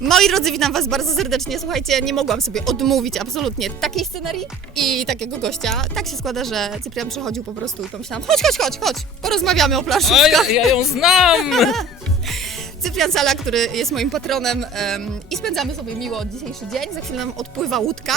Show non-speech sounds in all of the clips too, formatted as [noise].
Moi drodzy, witam Was bardzo serdecznie. Słuchajcie, nie mogłam sobie odmówić absolutnie takiej scenerii i takiego gościa. Tak się składa, że Cyprian przychodził po prostu i pomyślałam, chodź, chodź, chodź, chodź, porozmawiamy o A planszówkach. ja, ja ją znam! [laughs] Cyprian Sala, który jest moim patronem em, i spędzamy sobie miło dzisiejszy dzień. Za chwilę nam odpływa łódka.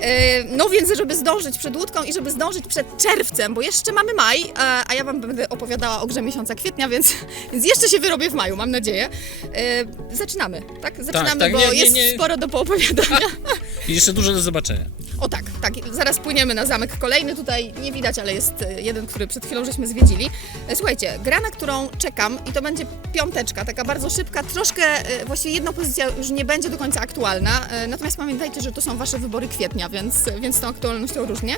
E, no więc, żeby zdążyć przed łódką i żeby zdążyć przed czerwcem, bo jeszcze mamy maj, a ja Wam będę opowiadała o grze miesiąca kwietnia, więc, [laughs] więc jeszcze się wyrobię w maju, mam nadzieję. E, zaczynamy, tak? Zaczynamy, tak, bo nie, nie, jest nie. sporo do poopowiadania. [laughs] I jeszcze dużo do zobaczenia. O tak, tak, zaraz płyniemy na zamek kolejny, tutaj nie widać, ale jest e, jeden, który przed chwilą żeśmy zwiedzili. Słuchajcie, gra, na którą czekam i to będzie piąteczka, taka bardzo szybka, troszkę, e, właściwie jedna pozycja już nie będzie do końca aktualna, e, natomiast pamiętajcie, że to są Wasze wybory kwietnia, więc, więc tą aktualnością różnie.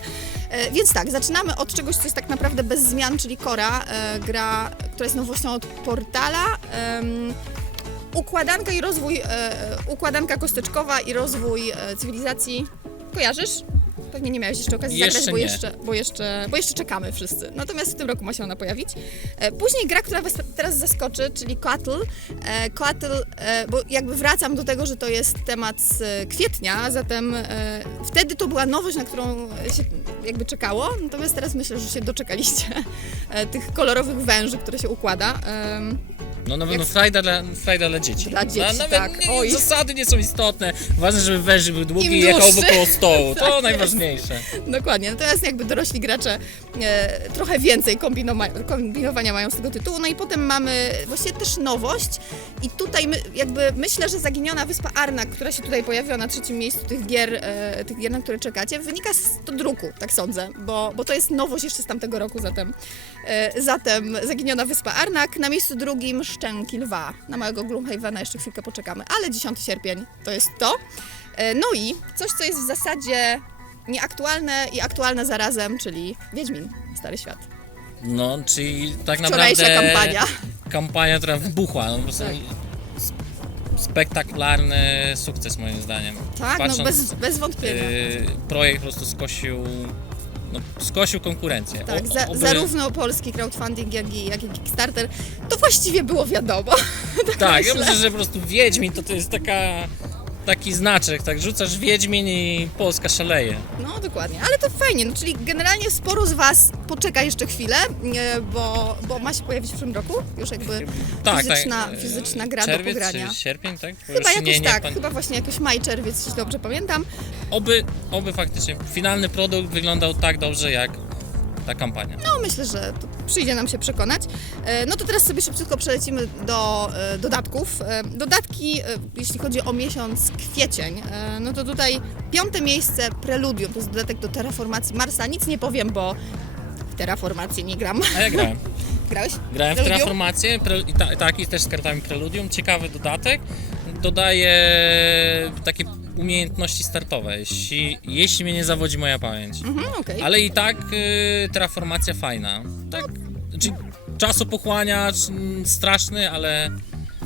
E, Więc tak, zaczynamy od czegoś, co jest tak naprawdę bez zmian, czyli Kora, gra, która jest nowością od Portala. Układanka i rozwój, układanka kosteczkowa i rozwój cywilizacji. Kojarzysz? Pewnie nie miałeś jeszcze okazji Jeszcze zagrać, bo jeszcze, bo, jeszcze, bo jeszcze czekamy wszyscy. Natomiast w tym roku ma się ona pojawić. E, później gra, która Was teraz zaskoczy, czyli Coatl. E, Coatl, e, bo jakby wracam do tego, że to jest temat z e, kwietnia, zatem e, wtedy to była nowość, na którą się jakby czekało. Natomiast teraz myślę, że się doczekaliście e, tych kolorowych węży, które się układa. No na pewno Jak- frajda dla, frajda dla dzieci. Dla dzieci, Na, nawet tak. Nie, Oj. Zasady nie są istotne. Ważne, żeby węży był długi Im i jechał dłuższy. wokoło stołu. [laughs] Tak To jest. najważniejsze. Dokładnie, natomiast jakby dorośli gracze e, trochę więcej kombinoma- kombinowania mają z tego tytułu. No i potem mamy właściwie też nowość i tutaj my, jakby myślę, że Zaginiona Wyspa Arnak, która się tutaj pojawiła na trzecim miejscu tych gier, e, tych gier, na które czekacie, wynika z to druku, tak sądzę, bo, bo to jest nowość jeszcze z tamtego roku zatem. E, zatem Zaginiona Wyspa Arnak, na miejscu drugim Szczęki Lwa. Na małego Gloomhavena jeszcze chwilkę poczekamy, ale 10 sierpień to jest to. E, No i coś, co jest w zasadzie nieaktualne i aktualne zarazem, czyli Wiedźmin, Stary Świat. No, czyli tak Wczorajsza naprawdę... kampania. Kampania, która wybuchła. No, po prostu Tak. Spektakularny sukces moim zdaniem. Tak, no Patrząc, bez, bez wątpienia. y, projekt po prostu skosił... No, skosił konkurencję. Tak, O- za, oby- zarówno polski crowdfunding, jak i, jak i Kickstarter, to właściwie było wiadomo. [laughs] Tak, ja myślę. myślę, że po prostu Wiedźmin to, to jest taka, taki znaczek, tak rzucasz Wiedźmin i Polska szaleje. No dokładnie, ale to fajnie, no, czyli generalnie sporo z Was poczeka jeszcze chwilę, nie, bo, bo ma się pojawić w przyszłym roku, już jakby Tak, fizyczna, tak. fizyczna gra Czerwiec do pogrania. czy sierpień, tak? Bo Chyba jakoś nie, nie, tak, pan- chyba właśnie jakoś maj, czerwiec, jeśli dobrze pamiętam. Oby, oby faktycznie finalny produkt wyglądał tak dobrze jak ta kampania. No myślę, że to przyjdzie nam się przekonać. E, No to teraz sobie szybciutko przelecimy do e, dodatków. E, Dodatki, jeśli chodzi o miesiąc kwiecień, no to tutaj piąte miejsce Preludium, to jest dodatek do Terraformacji Marsa. Nic nie powiem, bo w Terraformację nie gram. A ja grałem. [laughs] Grałeś? Grałem w Preludium? Terraformację pre, ta, tak, i też z kartami Preludium. Ciekawy dodatek. Dodaje takie umiejętności startowe, jeśli, jeśli mnie nie zawodzi moja pamięć. Mhm, okej. Ale i tak y, terraformacja fajna. Tak, znaczy czasopochłaniacz mm, straszny, ale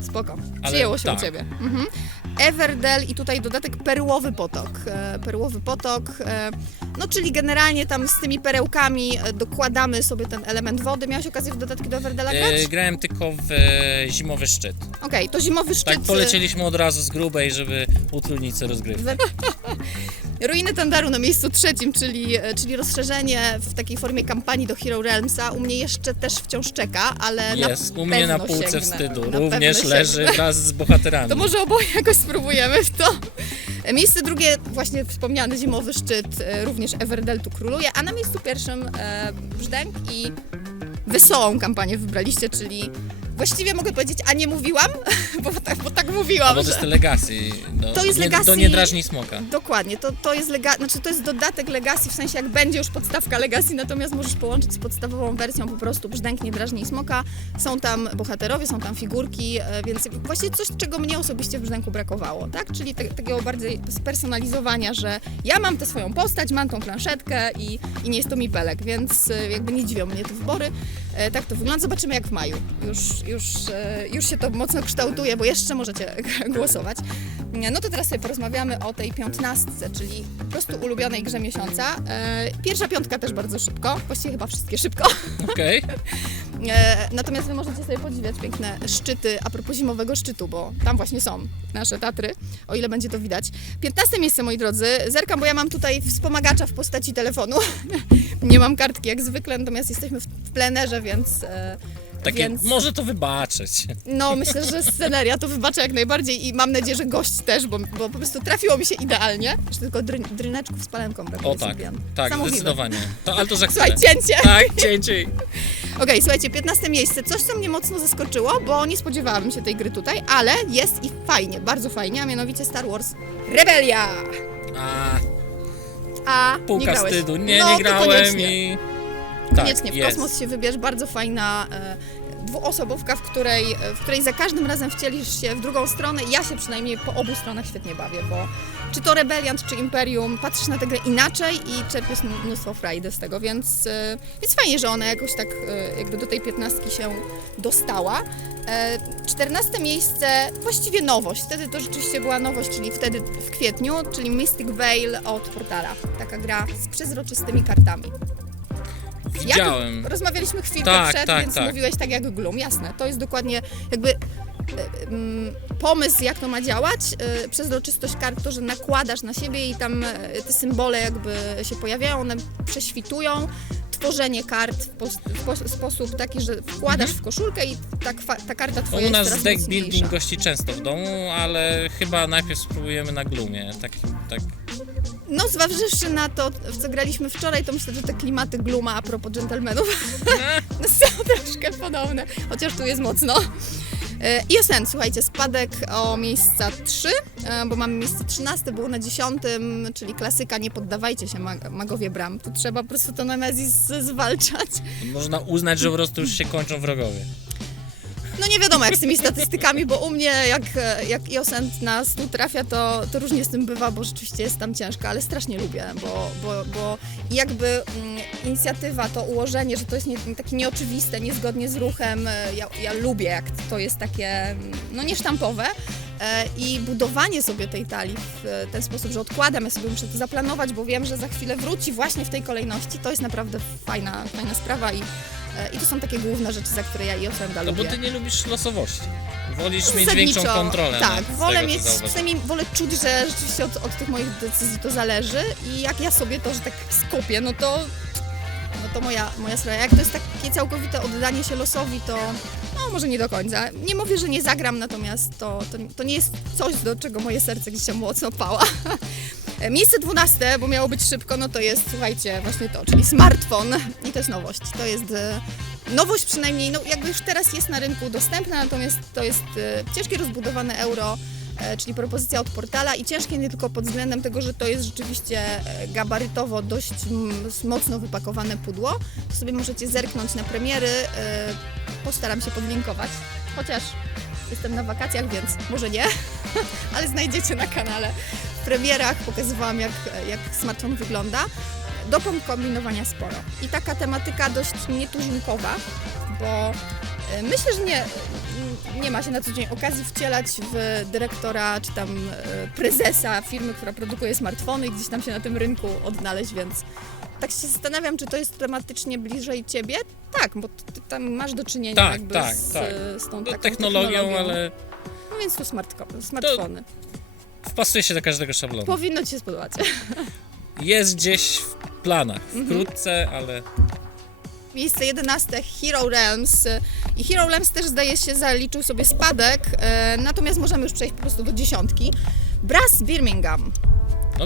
Spoko. Ale Przyjęło się tak. u Ciebie. Mhm. Everdell i tutaj dodatek Perłowy Potok. E, Perłowy Potok, e, no czyli generalnie tam z tymi perełkami e, dokładamy sobie ten element wody. Miałeś okazję w dodatki do Everdella grać? grałem tylko w e, zimowy szczyt. Okej, to zimowy szczyt. Tak polecieliśmy od razu z grubej, żeby utrudnić sobie rozgrywkę. [laughs] Ruiny Tandaru na miejscu trzecim, czyli, e, czyli rozszerzenie w takiej formie kampanii do Hero Realmsa. U mnie jeszcze też wciąż czeka, ale Jest, u mnie na półce sięgnę. wstydu. Na Również pewno leży sięgnę. wraz z bohaterami. To może oboje jakoś spróbujemy w to. Miejsce drugie, właśnie wspomniany zimowy szczyt, e, również Everdell tu króluje, a na miejscu pierwszym e, brzdęk i wesołą kampanię wybraliście, czyli właściwie mogę powiedzieć, a nie mówiłam, [laughs] bo tak, bo tak mówiłam, bo to że... jest Legacy. No, To jest nie, Legacy- To nie drażni smoka. Dokładnie, to, to, jest lega... znaczy, to jest dodatek Legacy, w sensie jak będzie już podstawka Legacy, natomiast możesz połączyć z podstawową wersją po prostu brzdęk, nie drażni smoka. Są tam bohaterowie, są tam figurki, e, więc właśnie coś, czego mnie osobiście w brzdęku brakowało, tak? Czyli te, takiego bardziej spersonalizowania, że ja mam tę swoją postać, mam tą planszetkę i, i nie jest to mi pelek, więc e, jakby nie dziwią mnie te wybory. E, Tak to wygląda. Zobaczymy jak w maju. Już, już, e, już się to mocno kształtuje, bo jeszcze możecie [laughs] głosować. No to teraz sobie porozmawiamy o tej piątnastce, czyli po prostu ulubionej grze miesiąca. E, Pierwsza piątka też bardzo szybko, właściwie chyba wszystkie szybko. Okej. [laughs] E, natomiast wy możecie sobie podziwiać piękne szczyty, a propos zimowego szczytu, bo tam właśnie są nasze Tatry, o ile będzie to widać. 15 miejsce, moi drodzy. Zerkam, bo ja mam tutaj wspomagacza w postaci telefonu. [laughs] Nie mam kartki jak zwykle, natomiast jesteśmy w, plenerze, więc... E, Takie, więc... może to wybaczyć. No, myślę, że sceneria to wybaczę jak najbardziej i mam nadzieję, że gość też, bo, bo po prostu trafiło mi się idealnie. Jeszcze tylko dry, dryneczków z palemką brakuje. O tak, tak, zdecydowanie. To, ale to za Słuchaj, chwilę. cięcie. Tak, cięcie. [laughs] Okej, słuchajcie, 15 miejsce. Coś, co mnie mocno zaskoczyło, bo nie spodziewałabym się tej gry tutaj, ale jest i fajnie, bardzo fajnie, a mianowicie Star Wars Rebelia. A, A nie półka grałeś. wstydu. Nie, no, nie to grałem koniecznie. i... Tak, Koniecznie w jest. kosmos się wybierz, bardzo fajna e, dwuosobówka, w której, w której za każdym razem wcielisz się w drugą stronę. Ja się przynajmniej po obu stronach świetnie bawię, bo czy to Rebeliant, czy Imperium, patrzysz na tę grę inaczej i czerpiesz mnóstwo frajdy z tego, więc, e, więc fajnie, że ona jakoś tak e, jakby do tej piętnastki się dostała. E, 14 miejsce, właściwie nowość. Wtedy to rzeczywiście była nowość, czyli wtedy w kwietniu, czyli Mystic Veil od Portala. Taka gra z przezroczystymi kartami. Widziałem. Jak, rozmawialiśmy chwilkę Tak, przed, tak, więc tak. mówiłeś tak jak Gloom, jasne. To jest dokładnie jakby e, mm, pomysł, jak to ma działać. E, Przezroczystość kart to, że nakładasz na siebie i tam e, te symbole jakby się pojawiają, one prześwitują. Tworzenie kart w, pos, w pos, sposób taki, że wkładasz w koszulkę i ta, ta karta No, twoja u nas deck building gości często w domu, ale chyba najpierw spróbujemy na Gloomie. Tak, tak. No, zważywszy na to, w co graliśmy wczoraj, to myślę, że te klimaty Gluma a propos dżentelmenów [laughs] są troszkę podobne, chociaż tu jest mocno. E, I Osen, słuchajcie, spadek o miejsca 3, e, bo mamy miejsce 13, było na 10, czyli klasyka Nie poddawajcie się mag- magowie bram. Tu trzeba po prostu to Nemezis zwalczać. Można uznać, że po prostu już się kończą wrogowie. No nie wiadomo jak z tymi statystykami, bo u mnie jak, jak Iosent na stół trafia, to, to różnie z tym bywa, bo rzeczywiście jest tam ciężko, ale strasznie lubię, bo, bo, bo jakby mm, inicjatywa, to ułożenie, że to jest nie, takie nieoczywiste, niezgodnie z ruchem, e, ja, ja lubię jak to jest takie, mm, no niesztampowe e, i budowanie sobie tej talii w e, ten sposób, że odkładam, ja sobie muszę to zaplanować, bo wiem, że za chwilę wróci właśnie w tej kolejności, to jest naprawdę fajna, fajna sprawa i i to są takie główne rzeczy, za które ja i Osenda No lubię. bo ty nie lubisz losowości. Wolisz mieć większą kontrolę. Tak, nad, wolę tego, mieć, przynajmniej wolę czuć, że rzeczywiście od, od tych moich decyzji to zależy i jak ja sobie to, że tak skopię, no to no to moja, moja sprawa. Jak to jest takie całkowite oddanie się losowi, to no może nie do końca. Nie mówię, że nie zagram, natomiast to, to, to nie jest coś, do czego moje serce gdzieś tam mocno pała. [laughs] Miejsce dwunaste, bo miało być szybko, no to jest, słuchajcie, właśnie to, czyli smartfon i to jest nowość. To jest e, nowość przynajmniej, no jakby już teraz jest na rynku dostępna, natomiast to jest e, ciężkie rozbudowane euro, e, czyli propozycja od portala i ciężkie nie tylko pod względem tego, że to jest rzeczywiście e, gabarytowo dość mocno wypakowane pudło. To sobie możecie zerknąć na premiery, e, postaram się podlinkować, chociaż jestem na wakacjach, więc może nie, [laughs] ale znajdziecie na kanale. W premierach pokazywałam, jak, jak smartfon wygląda. Do kombinowania sporo. I taka tematyka dość nietuzinkowa, bo e, myślę, że nie, nie ma się na co dzień okazji wcielać w dyrektora czy tam e, prezesa firmy, która produkuje smartfony i gdzieś tam się na tym rynku odnaleźć, więc tak się zastanawiam, czy to jest tematycznie bliżej ciebie? Tak, bo ty, tam masz do czynienia Tak, jakby tak, z, tak. z tą No, taką technologią, ale No więc tu smartko, smartfony. Wpasuje się do każdego szablonu. Powinno ci się spodobać. Jest gdzieś w planach. Mhm. Wkrótce, ale Miejsce 11 Hero Realms i Hero Realms też zdaje się zaliczył sobie spadek, e, natomiast możemy już przejść po prostu do dziesiątki. Brass Birmingham.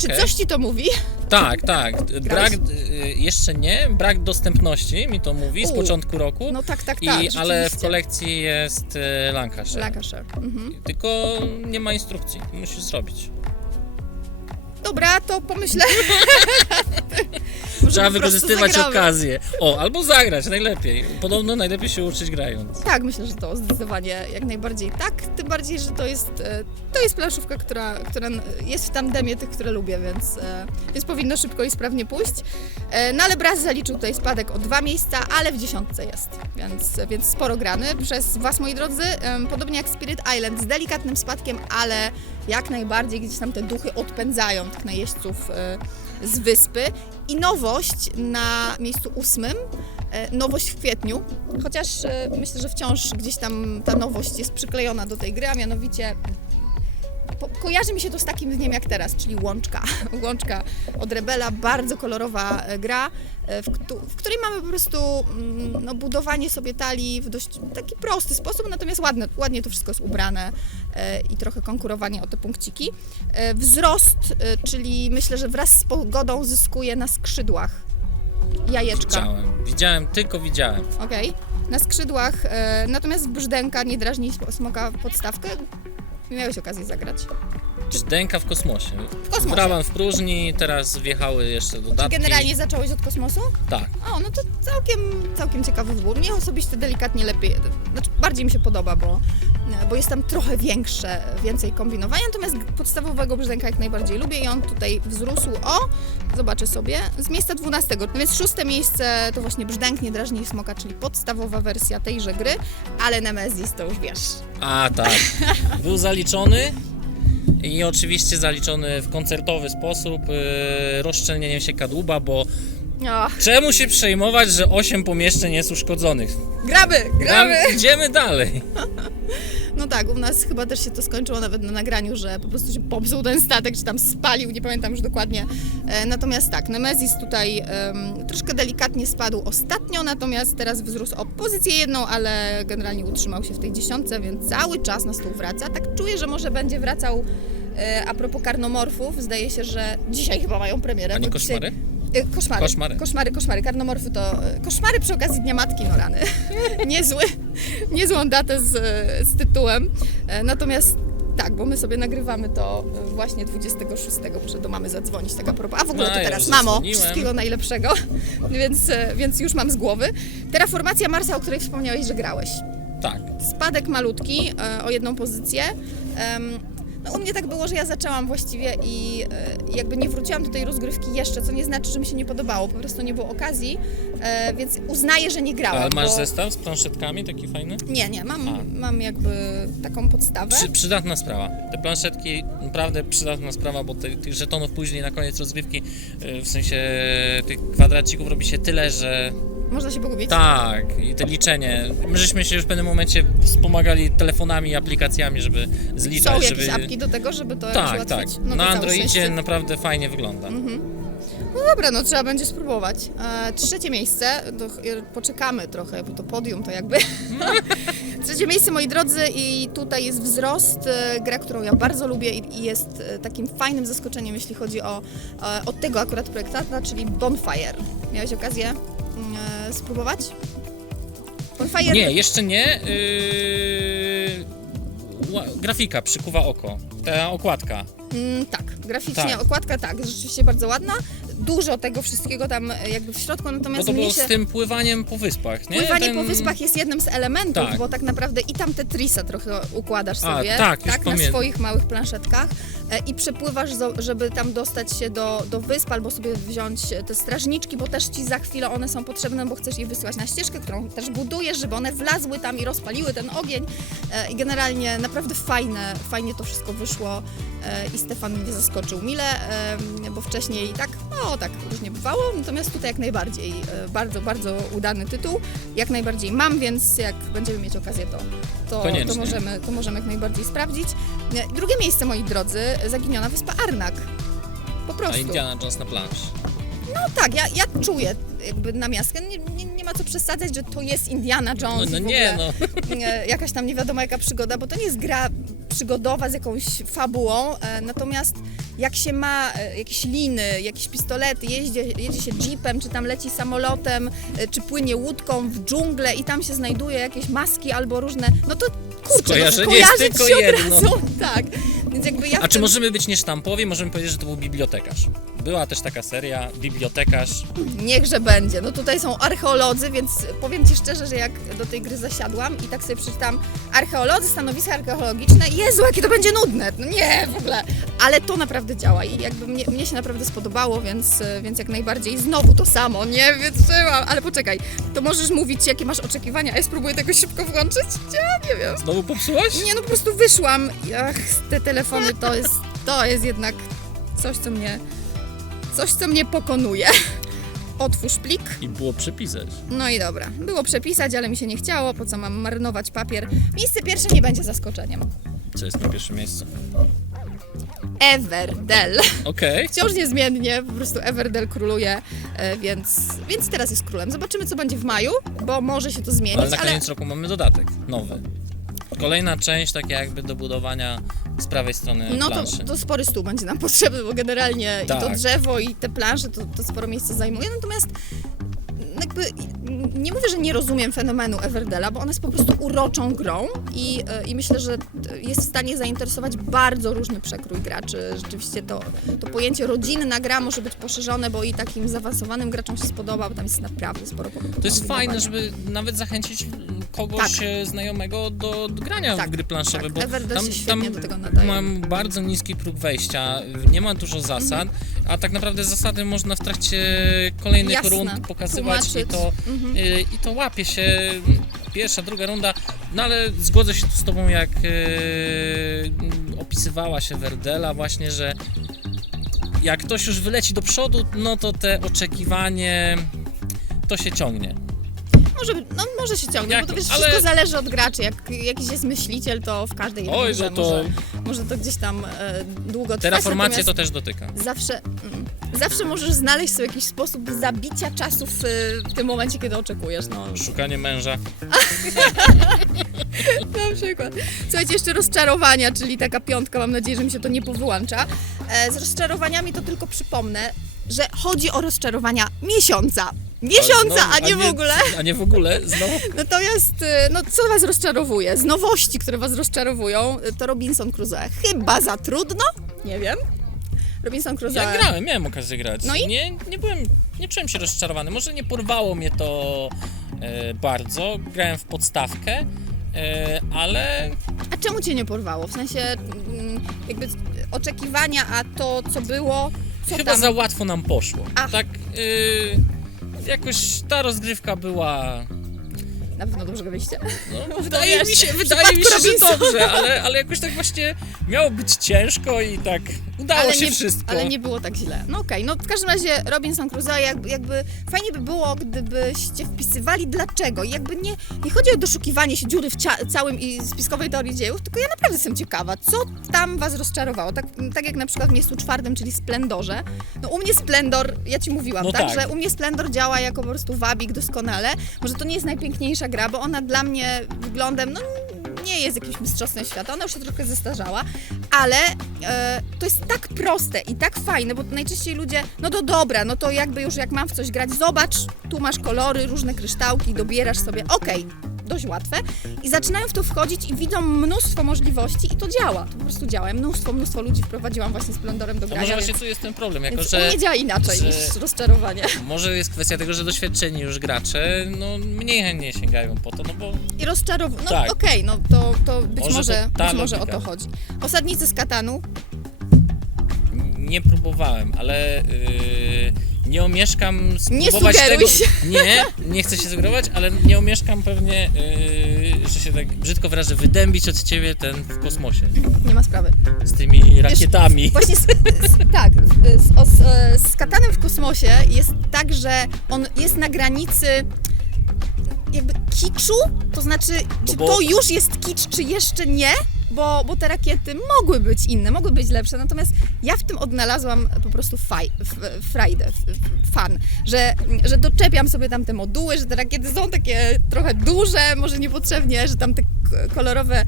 Czy okej. coś ci to mówi? Tak, tak. [laughs] Brak, y, jeszcze nie, brak dostępności mi to mówi z U. początku roku. No tak, tak, I, tak. ale w kolekcji jest y, Lancashire. Lancashire. Mhm. Tylko nie ma instrukcji, musisz zrobić. Dobra, to pomyślę. [laughs] Trzeba wykorzystywać okazję. O, albo zagrać, najlepiej. Podobno najlepiej się uczyć grając. Tak, myślę, że to zdecydowanie jak najbardziej tak. Tym bardziej, że to jest, e, to jest planszówka, która, która jest w tandemie tych, które lubię, więc, e, więc powinno szybko i sprawnie pójść. E, No ale Braz zaliczył tutaj spadek o dwa miejsca, ale w dziesiątce jest, więc, więc sporo grany przez Was, moi drodzy. Podobnie jak Spirit Island z delikatnym spadkiem, ale jak najbardziej gdzieś tam te duchy odpędzają tych najeźdźców e, z wyspy. I nowość na miejscu ósmym e, nowość w kwietniu, chociaż e, myślę, że wciąż gdzieś tam ta nowość jest przyklejona do tej gry, a mianowicie po, kojarzy mi się to z takim dniem jak teraz, czyli Łączka. [laughs] Łączka od Rebela, bardzo kolorowa e, gra, e, w, któ- w której mamy po prostu mm, no, budowanie sobie talii w dość taki prosty sposób, natomiast ładne, ładnie to wszystko jest ubrane e, i trochę konkurowanie o te punkciki. Wzrost, czyli myślę, że wraz z pogodą zyskuje na skrzydłach jajeczka. Widziałem, widziałem, tylko widziałem. Okej. Na skrzydłach, natomiast brzdęka nie drażni sm- smoka podstawkę. Miałeś okazję zagrać. Brzdęka w kosmosie. W kosmosie. Brałem w próżni, teraz wjechały jeszcze dodatki. Generalnie zacząłeś od kosmosu? Tak. O, no to całkiem, całkiem ciekawy wybór. Mnie osobiście delikatnie lepiej, znaczy bardziej mi się podoba, bo, bo jest tam trochę większe, więcej kombinowania, natomiast podstawowego brzdęka jak najbardziej lubię i on tutaj wzrósł o, zobaczę sobie, z miejsca 12. No więc szóste miejsce to właśnie brzdęk nie drażni smoka, czyli podstawowa wersja tejże gry, ale Nemesis to już wiesz. A tak. Był zaliczony i oczywiście zaliczony w koncertowy sposób yy, rozszczelnieniem się kadłuba, bo czemu się przejmować, że 8 pomieszczeń jest uszkodzonych? gramy! Tam idziemy dalej. [laughs] No tak, u nas chyba też się to skończyło nawet na nagraniu, że po prostu się popsuł ten statek, czy tam spalił, nie pamiętam już dokładnie. E, natomiast tak, Nemesis tutaj em, troszkę delikatnie spadł ostatnio, natomiast teraz wzrósł o pozycję jedną, ale generalnie utrzymał się w tej dziesiątce, więc cały czas na stół wraca. Tak czuję, że może będzie wracał a propos karnomorfów. Zdaje się, że dzisiaj chyba mają premierę. A nie bo dzisiaj- koszmary? E, Koszmary. Koszmary. Koszmary, koszmary. Karnomorfy to e, koszmary przy okazji Dnia Matki, no rany. [laughs] Niezły, niezłą datę z, e, z tytułem. E, Natomiast tak, bo my sobie nagrywamy to e, właśnie 26, muszę do mamy zadzwonić, tak a propos. A w ogóle No, to teraz, mamo, wszystkiego najlepszego, [laughs] więc, e, więc już mam z głowy. Terraformacja Marsa, o której wspomniałeś, że grałeś. Tak. Spadek malutki e, o jedną pozycję. No, u mnie tak było, że ja zaczęłam właściwie i e, jakby nie wróciłam do tej rozgrywki jeszcze, co nie znaczy, że mi się nie podobało, po prostu nie było okazji, e, więc uznaję, że nie grałam. Ale masz bo... zestaw z planszetkami taki fajny? Nie, nie, mam, A. mam jakby taką podstawę. Przy, przydatna sprawa. Te planszetki, naprawdę przydatna sprawa, bo te, tych żetonów później na koniec rozgrywki, yy, w sensie tych kwadracików robi się tyle, że Można się pogubić. tak, i te liczenie. My żeśmy się już w pewnym momencie wspomagali telefonami i aplikacjami, żeby zliczać, Są jakieś żeby... apki do tego, żeby to Tak, tak. ułatwić? No to na Androidzie naprawdę fajnie wygląda. No dobra, no trzeba będzie spróbować. E, trzecie miejsce, to, ch- poczekamy trochę, bo to podium to jakby. [laughs] trzecie miejsce, moi drodzy, i tutaj jest wzrost, e, gra, którą ja bardzo lubię i, i jest e, takim fajnym zaskoczeniem, jeśli chodzi o e, od tego akurat projektanta, czyli Bonfire. Miałeś okazję e, spróbować? Bonfire Nie, jeszcze nie. Yy... ła- Grafika przykuwa oko. Ta okładka. Mm, tak, graficznie Tak. okładka tak, rzeczywiście bardzo ładna. Dużo tego wszystkiego tam e, jakby w środku, Bo natomiast to było się... z tym pływaniem po wyspach, nie? Pływanie Ten- po wyspach jest jednym z elementów, Tak. bo tak naprawdę i tam Tetrisa trochę układasz A, sobie, tak, już na swoich małych planszetkach e, i przepływasz, żeby tam dostać się do, do wysp albo sobie wziąć te strażniczki, bo też ci za chwilę one są potrzebne, bo chcesz je wysyłać na ścieżkę, którą też budujesz, żeby one wlazły tam i rozpaliły ten ogień E, i generalnie naprawdę fajne, fajnie to wszystko wyszło i Stefan mnie zaskoczył mile, bo wcześniej tak, no tak różnie bywało, natomiast tutaj jak najbardziej e, bardzo, bardzo udany tytuł, jak najbardziej mam, więc jak będziemy mieć okazję, to, to, to, możemy, to możemy jak najbardziej sprawdzić. E, Drugie miejsce, moi drodzy, Zaginiona Wyspa Arnak. Po A prostu. Indiana Jones na plansz. No tak, ja, ja czuję jakby na miastkę, nie, nie, nie ma co przesadzać, że to jest Indiana No, Jones no w nie, no. e, jakaś tam nie wiadomo jaka przygoda, bo to nie jest gra przygodowa z jakąś fabułą, e, natomiast jak się ma e, jakieś liny, jakieś pistolety, jeździe, jedzie się jeepem, czy tam leci samolotem, e, czy płynie łódką w dżunglę i tam się znajduje jakieś maski albo różne, no to kurczę, Skojarzenie no, jest tylko się jedno. od razu, [laughs] tak. Więc jakby ja A czy tym- możemy być niesztampowi? Możemy powiedzieć, że to był bibliotekarz. Była też taka seria, bibliotekarz. Niechże będzie. No tutaj są archeolodzy, więc powiem Ci szczerze, że jak do tej gry zasiadłam i tak sobie przeczytam archeolodzy, stanowiska archeologiczne, Jezu, jakie to będzie nudne. No nie, w ogóle. Ale to naprawdę działa i jakby mnie, mnie się naprawdę spodobało, więc, więc jak najbardziej znowu to samo. Nie wytrzymam. Ale poczekaj, to możesz mówić, jakie masz oczekiwania, a ja spróbuję tego szybko włączyć? Ja nie wiem. Znowu popsułaś? Nie, no po prostu wyszłam. Ach, te telefony to jest, to jest jednak coś, co mnie, coś, co mnie pokonuje. [laughs] Otwórz plik. I było przepisać. No i dobra. Było przepisać, ale mi się nie chciało, po co mam marnować papier. Miejsce pierwsze nie będzie zaskoczeniem. Co jest na pierwszym miejscu? Everdell. Okej. [laughs] Wciąż niezmiennie, po prostu Everdell króluje, e, więc, więc teraz jest królem. Zobaczymy, co będzie w maju, bo może się to zmienić, Ale na ale koniec roku mamy dodatek, nowy. Kolejna część, taka jakby do budowania z prawej strony no to, planszy. to spory stół będzie nam [laughs] potrzebny, bo generalnie i to Tak. drzewo, i te plansze to, to sporo miejsca zajmuje. Natomiast jakby nie mówię, że nie rozumiem fenomenu Everdella, bo ona jest po prostu uroczą grą i, e, i myślę, że t- jest w stanie zainteresować bardzo różny przekrój graczy. Rzeczywiście to, to pojęcie rodzinna gra może być poszerzone, bo i takim zaawansowanym graczom się spodoba, bo tam jest naprawdę sporo po- To jest fajne, żeby nawet zachęcić kogoś Tak. e, znajomego do, do grania Tak, w gry planszowe, tak. bo tam, tam do tego nadaje. mam bardzo niski próg wejścia, nie ma dużo zasad, Mhm. a tak naprawdę zasady można w trakcie kolejnych Jasne. rund pokazywać i to, Mhm. e, i to łapie się pierwsza, druga runda, no ale zgodzę się z tobą, jak e, opisywała się Werdela właśnie, że jak ktoś już wyleci do przodu, no to te oczekiwanie to się ciągnie. Może, no, może się ciągnąć, Jak- bo to wiesz, ale- wszystko zależy od graczy. Jak jakiś jest myśliciel, to w każdej Oj, grze no to może, może to gdzieś tam e, długo trwać. terraformację to też dotyka. Zawsze, mm, zawsze możesz znaleźć sobie jakiś sposób zabicia czasu w, w tym momencie, kiedy oczekujesz. No, Szukanie męża. [laughs] na przykład. Słuchajcie, jeszcze rozczarowania, czyli taka piątka, mam nadzieję, że mi się to nie powyłącza. E, z rozczarowaniami to tylko przypomnę, że chodzi o rozczarowania miesiąca. Miesiąca, Znowu, a nie w ogóle. A nie w ogóle, znowu. [laughs] Natomiast, y, no co was rozczarowuje? Z nowości, które was rozczarowują, y, to Robinson Crusoe. Chyba za trudno? Nie wiem. Robinson Crusoe. Ja grałem, miałem okazję grać. No i? Nie, nie byłem, nie czułem się rozczarowany. Może nie porwało mnie to e, bardzo. Grałem w podstawkę, e, ale A czemu cię nie porwało? W sensie, mm, jakby oczekiwania, a to, co było, co chyba tam? za łatwo nam poszło. A. Tak, e, jakoś ta rozgrywka była. Na pewno dobrze graliście. No, [laughs] wydaje mi się, wydaje mi się, że dobrze, ale, ale jakoś tak właśnie miało być ciężko i tak udało się nie, wszystko. ale nie było tak źle. No okej, no w każdym razie Robinson Crusoe jakby, jakby fajnie by było, gdybyście wpisywali dlaczego. I jakby nie, nie chodzi o doszukiwanie się dziury w cia- całym i spiskowej teorii dziejów, tylko ja naprawdę jestem ciekawa, co tam was rozczarowało. Tak, tak jak na przykład w miejscu czwartym, czyli Splendorze. No u mnie Splendor, ja ci mówiłam, No tak, tak. że u mnie Splendor działa jako po prostu wabik doskonale. Może to nie jest najpiękniejsza gra, bo ona dla mnie wyglądem, no nie jest jakimś mistrzostwem świata, ona już się trochę zestarzała, ale e, to jest tak proste i tak fajne, bo najczęściej ludzie, no to dobra, no to jakby już jak mam w coś grać, zobacz, tu masz kolory, różne kryształki, dobierasz sobie, okej, dość łatwe i zaczynają w to wchodzić i widzą mnóstwo możliwości i to działa, to po prostu działa. Mnóstwo, mnóstwo ludzi wprowadziłam właśnie z Splendorem do To grania, może właśnie więc, tu jest ten problem, jako że u mnie działa inaczej że- niż rozczarowanie. [laughs] może jest kwestia tego, że doświadczeni już gracze no mniej chętnie sięgają po to, no bo I rozczarowanie. No Tak. okej, no to, to być Może może, to być może o to chodzi. Osadnicy z Katanu, nie próbowałem, ale yy, nie omieszkam Nie spróbować sugeruj tego. się. Nie, nie chcę się sugerować, ale nie omieszkam pewnie, yy, że się tak brzydko wyrażę, wydębić od ciebie ten w kosmosie. nie ma sprawy. Z tymi rakietami. Właśnie z, z, tak, z, o, z, e, z Katanem w kosmosie jest tak, że on jest na granicy jakby kiczu, to znaczy, No czy to już jest kicz, czy jeszcze nie? Bo, bo te rakiety mogły być inne, mogły być lepsze, natomiast ja w tym odnalazłam po prostu faj, f, frajdę, fan, że, że doczepiam sobie tam te moduły, że te rakiety są takie trochę duże, może niepotrzebnie, że tam te kolorowe,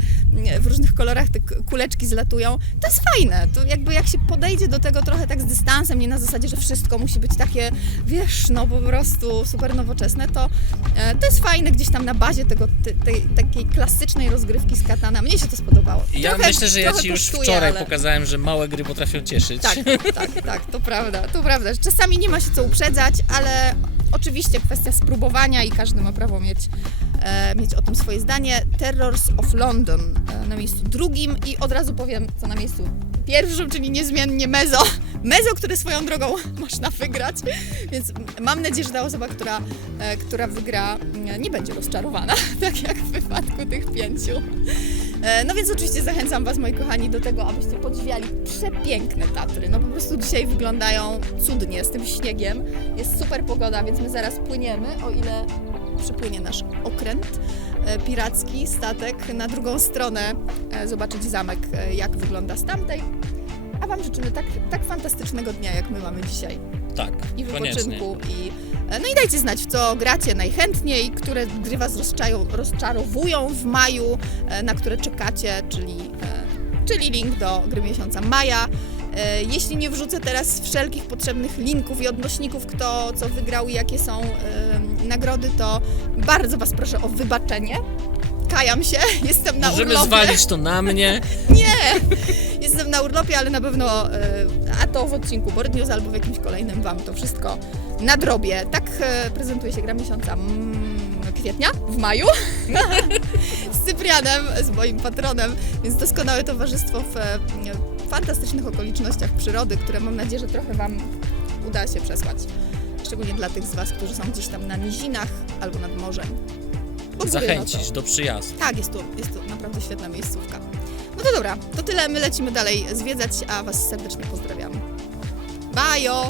w różnych kolorach te kuleczki zlatują. To jest fajne, to jakby jak się podejdzie do tego trochę tak z dystansem, nie na zasadzie, że wszystko musi być takie, wiesz, no po prostu super nowoczesne, to, e, to jest fajne gdzieś tam na bazie tego, te, tej takiej klasycznej rozgrywki z katana. Mnie się to spodobało. Ja Trochę- myślę, że ja ci już kosztuje, wczoraj ale... pokazałem, że małe gry potrafią cieszyć. Tak, tak, tak, to prawda, to prawda. Czasami nie ma się co uprzedzać, ale oczywiście kwestia spróbowania i każdy ma prawo mieć, e, mieć o tym swoje zdanie. Terrors of London e, na miejscu drugim i od razu powiem, co na miejscu pierwszym, czyli niezmiennie Mezo. [laughs] Mezo, które swoją drogą [laughs] można wygrać, więc mam nadzieję, że ta osoba, która, e, która wygra, e, nie będzie rozczarowana, [laughs] tak jak w wypadku tych pięciu. E, No więc oczywiście zachęcam Was, moi kochani, do tego, abyście podziwiali przepiękne Tatry. No po prostu dzisiaj wyglądają cudnie z tym śniegiem. Jest super pogoda, więc my zaraz płyniemy, o ile przypłynie nasz okręt e, piracki, statek na drugą stronę, e, zobaczyć zamek, jak wygląda z tamtej. A Wam życzymy tak, tak fantastycznego dnia, jak my mamy dzisiaj Tak, i koniecznie. wypoczynku. I, e, no i dajcie znać, w co gracie najchętniej, które gry Was rozczarowują w maju, e, na które czekacie, czyli, e, czyli link do gry miesiąca maja. E, Jeśli nie wrzucę teraz wszelkich potrzebnych linków i odnośników, kto co wygrał i jakie są nagrody, to bardzo Was proszę o wybaczenie. Kajam się, [laughs] jestem na Możemy urlopie. zwalić to na mnie. [laughs] Jestem na urlopie, ale na pewno, e, a to w odcinku Board News albo w jakimś kolejnym Wam to wszystko nadrobię. Tak e, prezentuje się gra miesiąca mm, kwietnia, w maju, [laughs] z Cyprianem, z moim patronem, więc doskonałe towarzystwo w e, fantastycznych okolicznościach przyrody, które mam nadzieję, że trochę Wam uda się przesłać. Szczególnie dla tych z Was, którzy są gdzieś tam na nizinach albo nad morzem. To- Zachęcić do przyjazdu. tak, jest tu, jest tu naprawdę świetna miejscówka. No to dobra, to tyle, my lecimy dalej zwiedzać, a Was serdecznie pozdrawiam. Bajo!